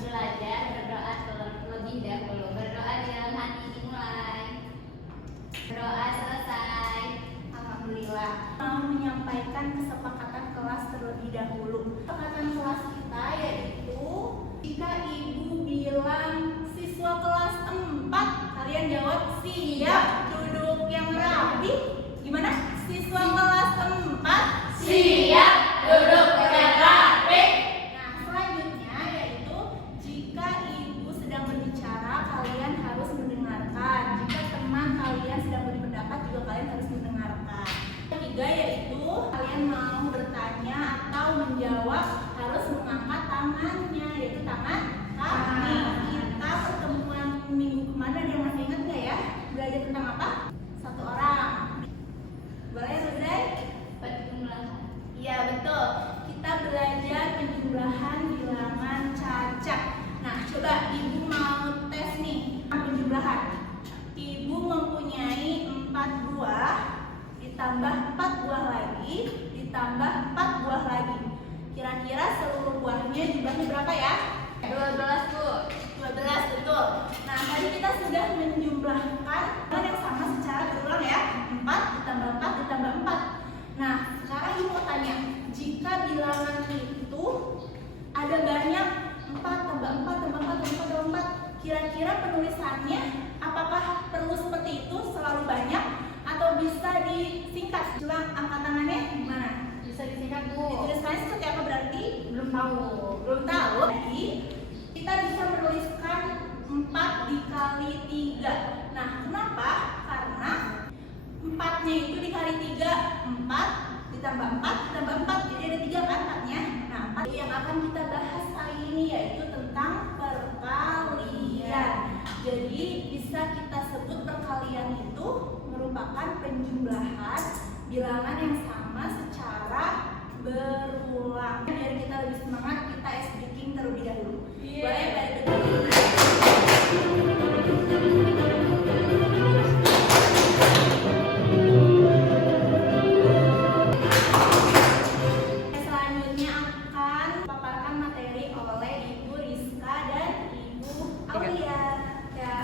belajar berdoa terlebih dahulu. Berdoa di dalam hati dimulai. Berdoa selesai. Alhamdulillah. Mau menyampaikan kesepakatan kelas terlebih dahulu. Kesepakatan kelas kita yaitu jika ibu bilang siswa kelas 4, kalian jawab siap, duduk yang rapi. Gimana? Siswa kelas 4 Siap, duduk yang rapi. Nah, selanjutnya yaitu jika ibu sedang berbicara, kalian harus mendengarkan. Jika teman kalian sedang berpendapat, juga kalian harus mendengarkan. Yang ketiga yaitu kalian mau bertanya atau menjawab harus mengangkat tangannya, yaitu tangan kaki. Kita pertemuan minggu kemarin ada yang masih ingat nggak ya? Belajar tentang apa? Satu orang. Boleh, Ruzai? Penjumlahan. Iya, betul. Kita belajar penjumlahan bilangan cacat. Nah, coba ibu mau tes nih penjumlahan. Ibu mempunyai 4 buah, ditambah 4 buah lagi, ditambah 4 buah lagi. Kira-kira seluruh buahnya jumlahnya berapa ya? 12, Bu. 12, betul. Nah, tadi kita sudah menjumlahkan yang sama secara berulang ya. 4 ditambah 4 ditambah 4. Nah, sekarang ibu mau tanya, jika bilangan itu ada banyak 4 tambah 4 tambah 4 tambah 4 tambah 4, kira-kira penulisannya apakah perlu seperti itu selalu banyak atau bisa disingkat? Coba angkat tangannya gimana? Bisa disingkat, Bu. Tulisannya seperti apa berarti? Belum tahu. Belum tahu. Jadi kita bisa menuliskan 4 dikali 3. Nah, kenapa? Karena 4-nya itu dikali 3, 4 ditambah 4 ditambah 4, jadi ada 3 kan 4-nya. Nah, 4 yang akan kita bahas hari ini yaitu tentang perkalian. Jadi bisa kita sebut perkalian itu merupakan penjumlahan bilangan yang sama secara berulang. Biar kita lebih semangat, kita ice breaking terlebih dahulu. Boleh balik ke selanjutnya akan paparkan materi oleh Ibu Rizka dan Ibu Aulia. Ya,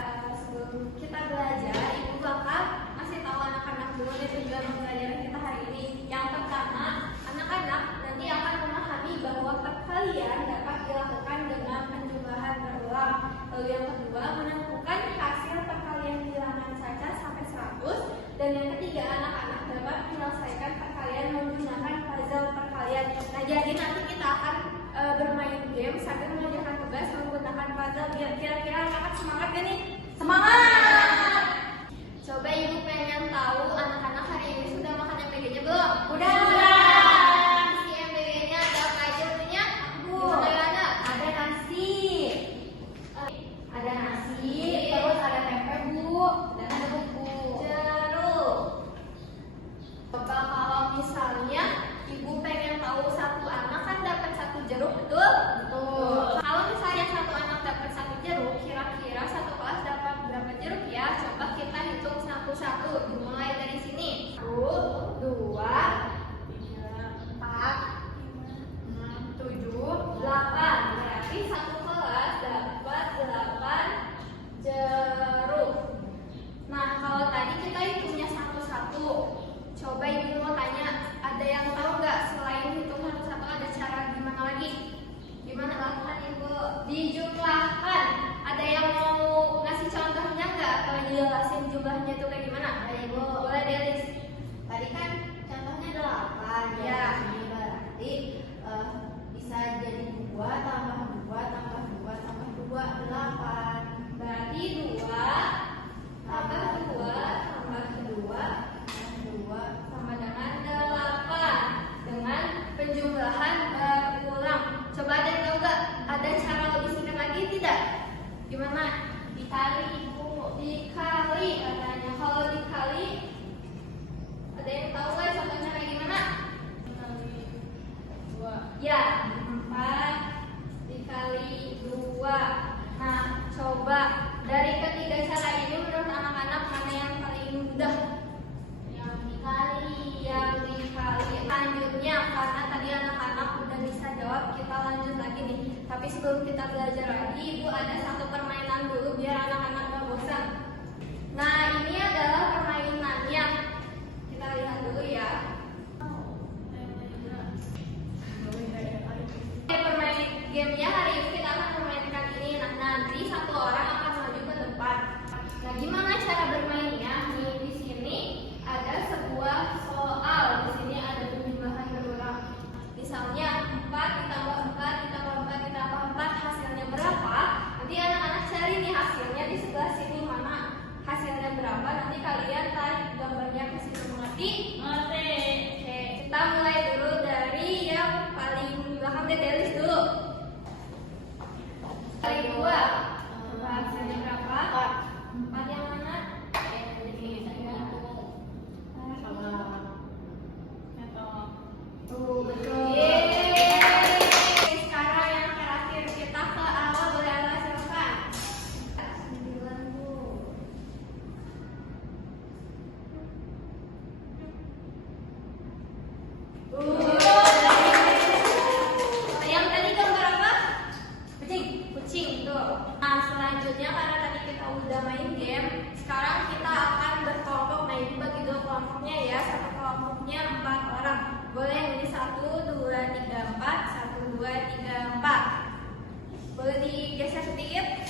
sebelum kita belajar, Ibu bakal kasih tahu anak-anak dulu nih tujuan pembelajaran kita hari ini. Yang pertama, anak-anak nanti akan memahami bahwa perkalian dapat dilakukan dengan penjumlahan berulang. Lalu yang kedua, menentukan hasil perkalian bilangan cacat sampai 100. Dan yang ketiga, anak-anak dapat menyelesaikan perkalian menggunakan puzzle perkalian. Nah, jadi nanti kita akan bermain game sambil mengerjakan tugas menggunakan puzzle. Kira-kira anak-anak semangat gak nih? Semangat! Coba ibu pengen tahu anak-anak hari ini sudah makan MBG-nya belum? Udah! Si MBG-nya ada apa aja punya? Bu, ada nasi. Ada nasi, terus ada tempe, Bu, dan ada buku. Jeruk. Coba kalau misalnya ibu pengen tahu satu anak kan dapat 1 jeruk, betul? Betul. Kalau misalnya satu anak dapat 1 jeruk, kira-kira satu kelas dapat berapa jeruk ya? Coba kita hitung satu-satu. Dimulai dari sini. 1, 2, 3, 4, 5, 7, 8. Berarti satu kelas dapat 8 jeruk. Nah, kalau tadi kita hitungnya satu-satu. Coba ibu mau tanya, ada yang tahu nggak selain hitung satu-satu ada cara gimana lagi? Gimana lakukan ibu? Dijumlahkan. Ada yang mau ngasih contohnya nggak? Atau jelasin jumlahnya itu kayak gimana? Ada ibu? Boleh deh, Liz. Tadi kan contohnya 8 ya. Berarti bisa jadi 2 tambah 2 tambah 2 tambah 2, 8. Berarti 2 tambah 2 tambah 2 sama dengan 8 dengan penjumlahan berulang. Coba ada yang tahu nggak? Ada cara lebih singkat lagi tidak? Gimana? Dikali, ibu. Dikali katanya. Kalau dikali, ada yang tahu nggak contohnya kayak gimana? Dikali 2. Ya, 4 dikali 2. Nah, coba dari ketiga cara ini menurut anak-anak mana yang paling mudah? Yang dikali. Selanjutnya, karena tadi anak-anak udah bisa jawab, kita lanjut lagi nih. Tapi sebelum kita belajar lagi, Ibu ada satu permainan dulu biar anak-anak gak bosan. Nah, ini adalah permainannya. Kita lihat dulu ya. Permainan gamenya hari ini kita akan memainkan ini. Nah, nanti satu orang akan maju ke depan. Nah, gimana cara bermainnya? Nih, di sini ada sebuah soal. Di sini ada penjumlahan berulang. Misalnya 4 ditambah 4 ditambah 4 ditambah 4 hasilnya berapa? Nanti anak-anak cari nih hasilnya di sebelah sini mana hasilnya berapa. Nanti kalian tarik gambarnya ke sini. Mengerti? Ngerti. Oke, kita mulai dulu dari yang paling belakang Delis dulu. Kali 2. Hasilnya berapa? 4 yang mana? Tuh, betul. Sekarang yang terakhir kita ke awal, boleh Anda silakan. 9 Bu. Yang tadi gambar apa? Kucing. Kucing tuh. Nah, selanjutnya karena tadi kita udah main game, sekarang kita akan berkelompok. Nah, ini bagi dua kelompoknya ya. Satu kelompoknya 4 orang. Boleh ini 1, 2, 3, 4. 1, 2, 3, 4. Boleh digeser sedikit.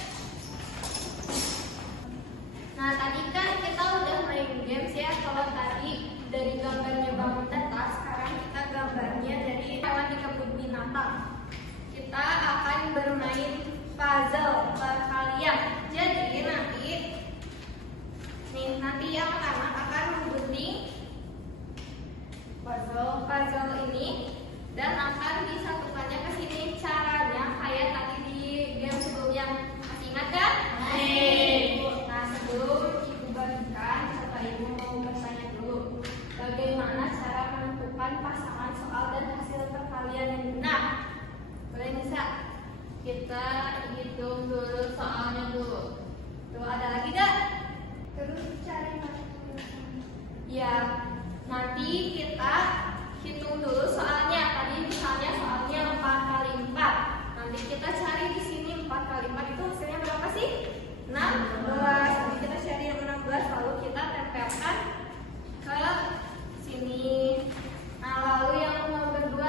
Nah, tadi kan kita udah main games ya. Kalau tadi dari gambarnya bangun data, sekarang kita gambarnya dari hewan di kebun binatang. Kita akan bermain puzzle perkalian. Jadi nanti yang anak akan menggunting puzzle ini dan akan disatukannya ke sini. Caranya kayak tadi di game sebelumnya. Masih ingat kan? Nah, sebelum Ibu bagikan, coba Ibu mau bertanya dulu. Bagaimana cara menentukan pasangan soal dan hasil perkalian yang benar? Boleh bisa? Kita hitung dulu soalnya dulu. Tuh, ada lagi gak? Terus cari ya, nanti kita hitung dulu soalnya. Tadi misalnya soalnya 4 kali 4. Nanti kita cari di sini 4 kali 4 itu hasilnya berapa sih? 16. Nanti kita cari yang 16 lalu kita tempelkan ke sini. Nah, lalu yang nomor 2,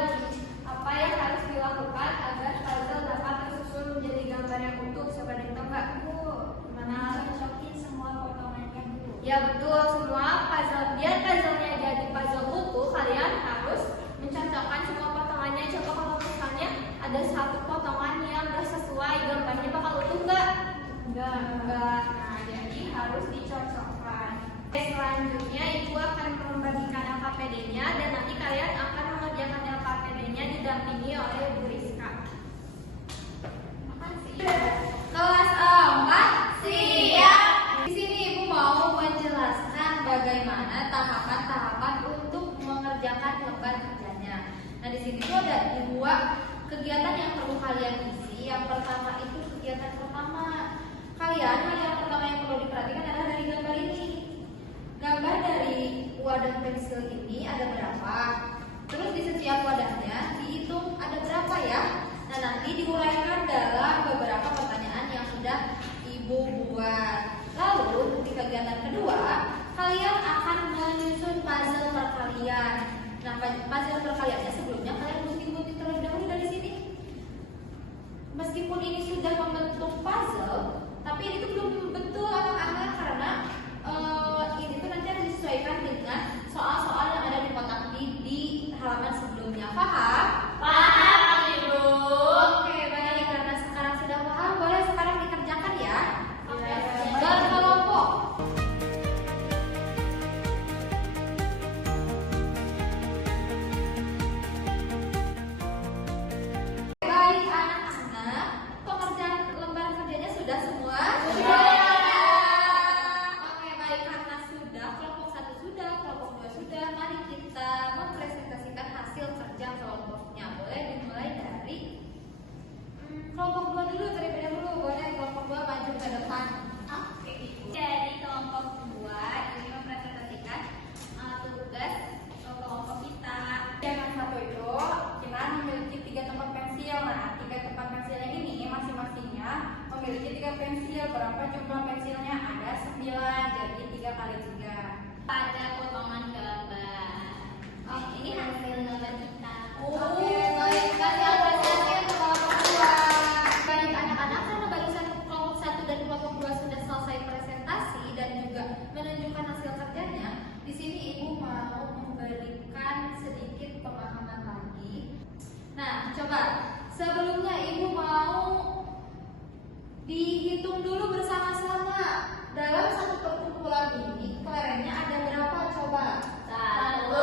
apa yang harus dilakukan agar puzzle dapat tersusun menjadi gambar yang utuh? Coba ditebak nggak? Gimana? Cocokin semua potongannya dulu. Ya betul, semua puzzle. Biar puzzle-nya jadi puzzle utuh, kalian harus mencocokkan semua potongannya. Coba kalau misalnya ada satu potongan yang nggak sesuai, gambarnya bakal utuh nggak? Enggak. Nah, jadi harus dicocokkan. Selanjutnya Ibu akan membagikan LKPD-nya dan nanti kalian akan mengerjakan LKPD-nya didampingi oleh Bu Rizka. Makasih. Kelas 4 siap. Di sini Ibu mau menjelaskan bagaimana tahapan-tahapan untuk mengerjakan lembar kerjanya. Nah, di sini tuh ada 2 kegiatan yang perlu kalian isi. Yang pertama itu kegiatan pertama. Hal yang pertama yang perlu diperhatikan adalah dari gambar ini. Gambar dari wadah pensil ini ada berapa? Terus di setiap wadahnya dihitung ada berapa ya? Nah, nanti diuraikan dalam beberapa pertanyaan yang sudah Ibu buat. Lalu di kegiatan kedua, kalian akan menyusun puzzle perkalian. Nah, puzzle perkaliannya sebelumnya kalian mesti ikuti terlebih dahulu dari sini. Meskipun ini sudah membentuk puzzle, tapi ini tuh belum betul apa-apa karena ini tuh nanti harus disesuaikan dengan soal-soal yang ada di kotak di halaman sebelumnya. Paham? Paham, Ibu. Oke, baik. Karena sekarang sudah paham, boleh sekarang dikerjakan ya. Oke. Berkelompok. Baik anak-anak, pengerjaan lembar kerjanya sudah semua? Sudah. Oke, baik, karena sudah, kelompok 1 sudah, kelompok 2 sudah, mari kita mempresentasikan hasil kerja kelompok coba sebelumnya ibu mau dihitung dulu bersama-sama. Dalam satu perkumpulan ini kelerengnya ada berapa coba? 1, 2,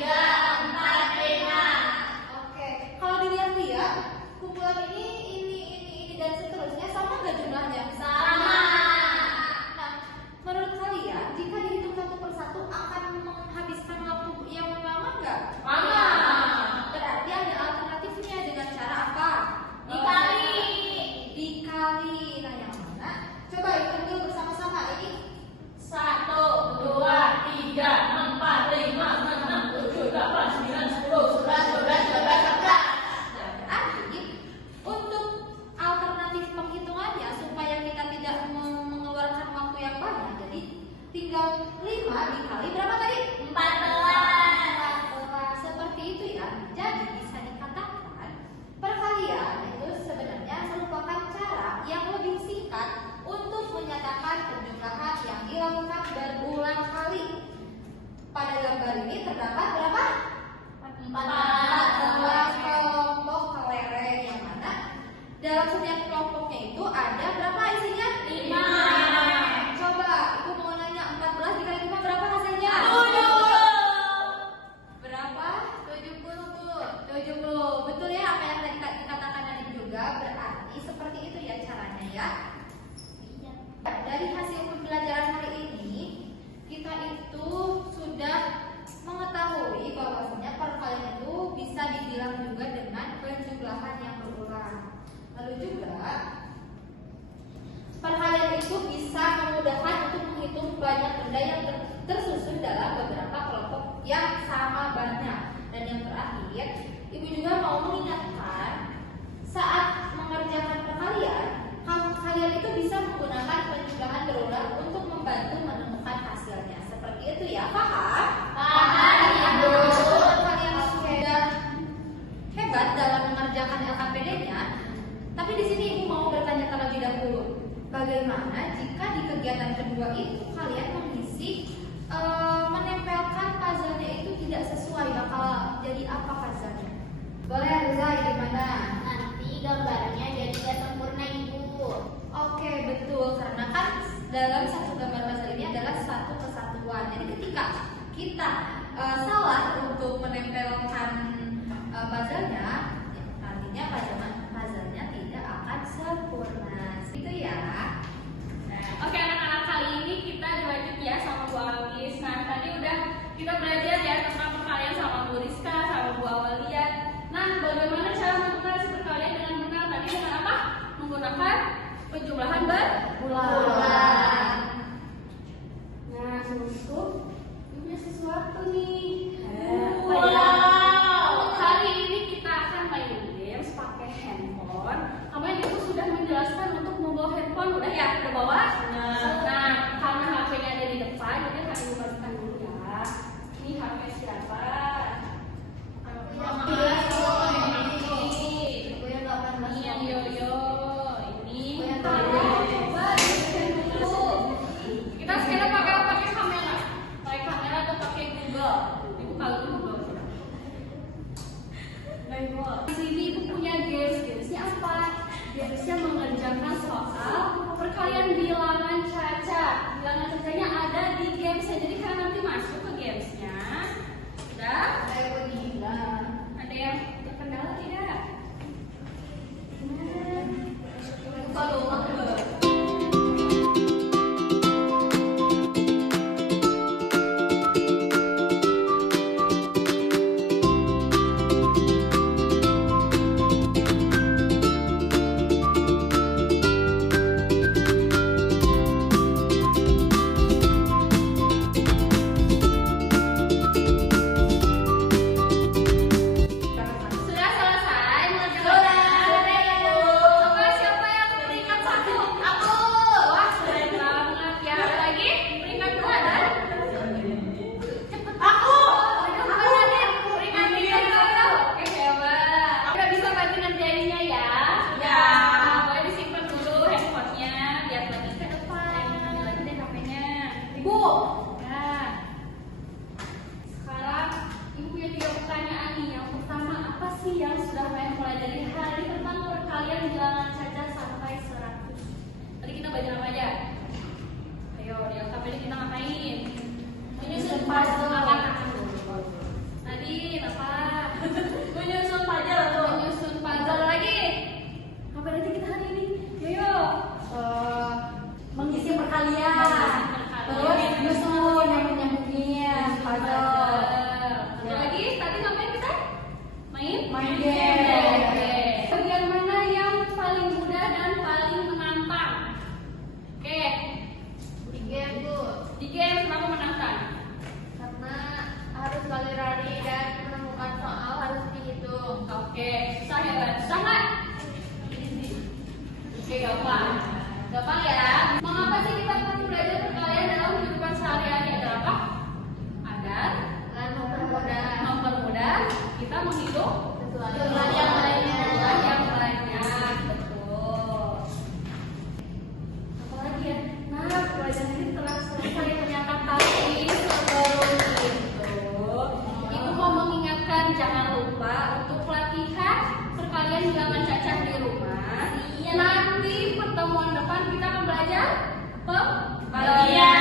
3, 4, 5. Oke, kalau dilihat-lihat kumpulan ini dan seterusnya sama nggak jumlahnya? Sama. Nah, menurut kalian jika dihitung satu persatu akan menghabiskan waktu yang lama nggak? Lama. Berarti ada alternatifnya dengan cara apa? Dikali. Nah, yang mana? Coba hitung dulu bersama-sama. Ini 1, 2, 3, 4, 5, 6, 7, 8, 9, 10, 11, 12, 13, 14. berarti untuk alternatif penghitungannya supaya kita tidak mengeluarkan waktu yang banyak, jadi tinggal 5 dikali berapa tadi? 14. Seperti itu ya. Jadi bisa dikatakan perkalian itu sebenarnya merupakan cara yang lebih singkat untuk menyatakan penjumlahan yang dilakukan berulang kali. Pada gambar ini terdapat berapa? 14 kelompok kelereng, yang mana dalam setiap kelompoknya itu ada berapa isinya? 5. Coba ibu mau nanya 14 dikali 5 berapa hasilnya? 70. Berapa? 70. Betul ya apa yang tadi dikatakan tadi juga, berarti seperti itu ya caranya ya. Dari hasil pembelajaran hari ini kita itu sudah mengetahui bahwasanya perkalian itu bisa dibilang juga dengan penjumlahan yang berulang. Lalu juga perkalian itu bisa memudahkan untuk menghitung banyak benda yang tersusun dalam beberapa kelompok yang sama banyak. Dan yang terakhir, ibu juga mau mengingatkan saat mengerjakan perkalian, kalian itu bisa menggunakan penjumlahan berulang untuk membantu menemukan hasilnya. Seperti itu ya, paham? Paham, Ibu. Kalian sudah hebat dalam mengerjakan LKPD-nya. Tapi di sini ibu mau bertanya terlebih dahulu, bagaimana jika di kegiatan kedua itu kalian mengisi menempelkan puzzle-nya itu tidak sesuai, bakal jadi apa puzzle-nya? Boleh Riza, gimana? Nanti gambarnya jadi tidak sempurna, Ibu. Oke, betul, karena kan dalam satu gambar puzzle ini adalah satu kesatuan. Jadi ketika kita salah untuk menempelkan puzzle-nya, ya, nantinya puzzle-nya tidak akan sempurna. Itu ya. Oke anak-anak, kali ini kita dilanjut ya sama Bu Alis. Nah tadi udah kita belajar ya tentang perkalian sama Bu Rizka, sama Bu Awalia. Nah bagaimana cara menggunakan perkalian dengan benar? Tadi dengan apa? Menggunakan penjumlahan berulang. Nah sebelum itu punya sesuatu nih. Wah. sih yang sudah mulai dari hari tentang perkalian bilangan cacat sampai 100? Tadi kita belajar apa aja? Ayo, di LKP ini kita ngapain? Menyusun puzzle. Tadi apa? Menyusun puzzle tuh. Menyusun puzzle lagi. Apa lagi kita hari ini? Ayo. Mengisi perkalian. Terus nyusun nyambung-nyambungin puzzle. Satu lagi, tadi ngapain kita? Main game. Bagian mana yang paling mudah dan paling menantang? Oke, Di game tuh di game kenapa menantang? karena harus lari-lari dan menemukan soal harus dihitung. Oke, susah ya kan? Susah nggak? Oke, gampang. Gampang ya. Mengapa sih kita perlu belajar perkalian dalam kehidupan sehari-hari? Ada apa? Agar Dan mempermudah kita menghitung sesuatu yang lainnya. yang banyak. Betul. Apalagi ya? Nah, pelajaran ini telah selesai ternyata tapi sebelum itu Ibu mau mengingatkan jangan lupa untuk pelatihan perkalian bilangan cacat di rumah. Nanti pertemuan depan kita akan belajar pembagian.